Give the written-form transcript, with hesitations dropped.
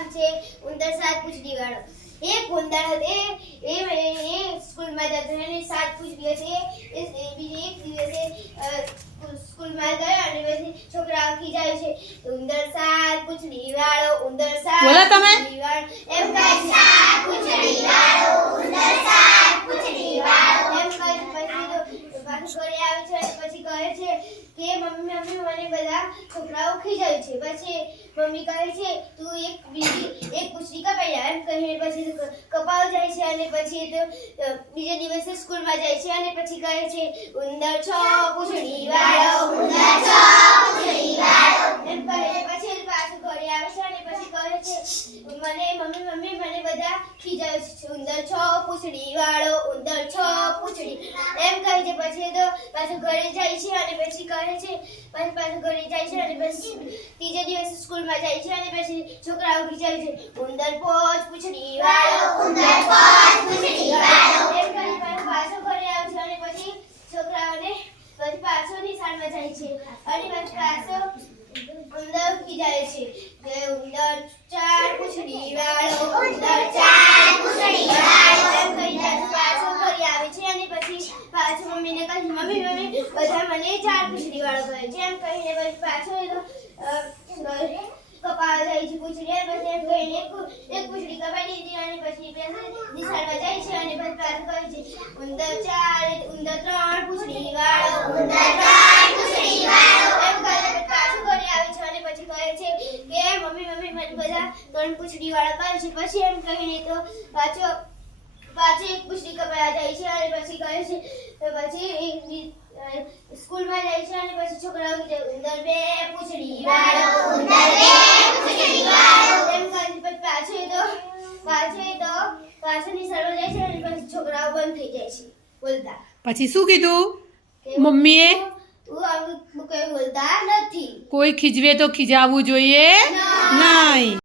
નામ છે ઉંદર સાત પૂંછડી વાળો. એક ઉંદર એ સ્કૂલમાં જતો અને સાત પૂંછડી હતી. બીજી એક દિવસે સ્કૂલમાં ગયો અને પછી છોકરાઓ ખીજાય છે ઉંદર સાત પૂંછડી વાળો, ઉંદર સાત બોલો તમે. પૂંછડી વાળો એમ કહે છે. સાત પૂંછડી વાળો, ઉંદર સાત પૂંછડી વાળો એમ કહે છે. પછી પાછું ઘરે આવે છે અને પછી કહે છે કે મમ્મી મને બધા છોકરાઓ ખીજાય છે. પછી મમ્મી કહે છે તું એક પૂંછડી કપાઈ જા એમ કહીને પછી કપાવ જાય છે અને પછી તો બીજા દિવસે સ્કૂલમાં જાય છે અને પછી કહે છે ઉંદર છ પૂંછડી વાળો, ઉંદર છ પૂંછડી વાળો એમ કહે છે. પછી પાછું ઘરે આવે છે અને પછી કહે છે મમ્મી મને બધા ખીજાય છે ઉંદર છ પૂંછડી વાળો, ઉંદર છ પૂંછડી એમ કહે છે. પછી તો પાછું ઘરે જાય છે અને પછી કહે છે પાછું ઘરે જાય છે અને પછી ત્રીજા દિવસે સ્કૂલમાં જાય છે અને પછી છોકરાઓ ખીજાય છે ઉંદર પોચ પૂંછડી વાળો, ઉંદર પોચ પૂંછડી વાળો એમ કહી પાછો ઘરે આવે છે અને પછી છોકરાઓને પછી પાછો નિશાળમાં જાય છે અને પછી પાછો ઉંદર ખીજાય છે કે ઉંદર ચાર પૂંછડી વાળો, ઉંદર ચાર પૂંછડી વાળો એમ કહી પાછો ઘરે આવે છે અને પછી પાછો મમ્મીને કહે મમ્મી બધા મને ચાર પૂંછડી વાળો કહે છે એમ કહીને પછી પાછો કપાવા જાય છે પૂંછડી પછી એમ કહીને એક પૂંછડી કપાઈ દીધી અને પછી નિશાળમાં જાય છે અને પછી પાછું કહે છે ઉંદર ત્રણ પૂંછડી વાળો, ઉંદર ત્રણ પૂંછડી વાળો એમ કહે પાછું ઘરે આવે છે અને પછી કહે છે કે મમ્મી મને બધા ત્રણ પૂંછડી વાળા કહે છે. પછી એમ કહીને તો પાછું એક પૂંછડી કપાયા જાય છે અને પછી કહે છે પછી સ્કૂલમાં જાય છે અને પછી છોકરાઓ કહે ઉંદર બે પૂંછડી વાળો, ઉંદર બે પૂંછડી વાળો એમ કહે પછી પાછો નિશાળમાં જાય છે અને પછી છોકરાઓ બંધ થઈ જાય છે બોલતા. પછી શું કીધું મમ્મીએ? તું આવું કઈ બોલતા નથી. કોઈ ખીજવે તો ખીજાવવું જોઈએ નહીં.